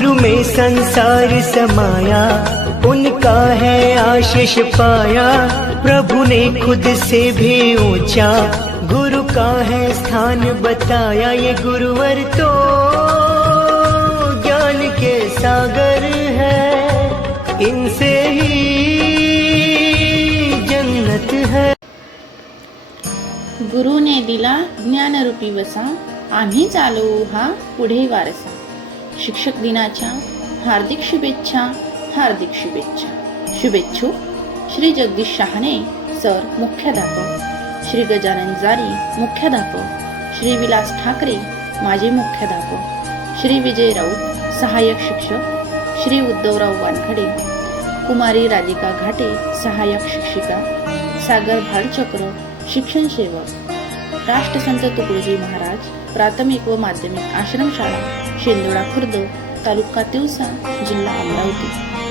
गुरु में संसार समाया, उनका है आशीष पाया, प्रभु ने खुद से भी ऊँचा, गुरु का है स्थान बताया, ये गुरुवर तो ज्ञान के सागर है। इनसे ही जन्नत है। गुरु ने दिला ज्ञान रूपी वसा, आम्ही चालू हा पुढे वारसा. शिक्षक दिनाच्या हार्दिक शुभेच्छा हार्दिक शुभेच्छा. शुभेच्छुक श्री जगदीश शहाणे सर मुख्याध्यापक. श्री गजानन जारी मुख्याध्यापक. श्री विलास ठाकरे माजी मुख्याध्यापक. श्री विजय राऊत सहाय्यक शिक्षक. श्री उद्धवराव वानखडे. कुमारी राधिका घाटे सहाय्यक शिक्षिका. सागर भाडचक्र शिक्षण सेवक. राष्ट्रसंत तुकडोजी महाराज प्राथमिक व माध्यमिक आश्रमशाळा. शेंदोडा खुर्द तालुका तिवसा जिल्हा अमरावती.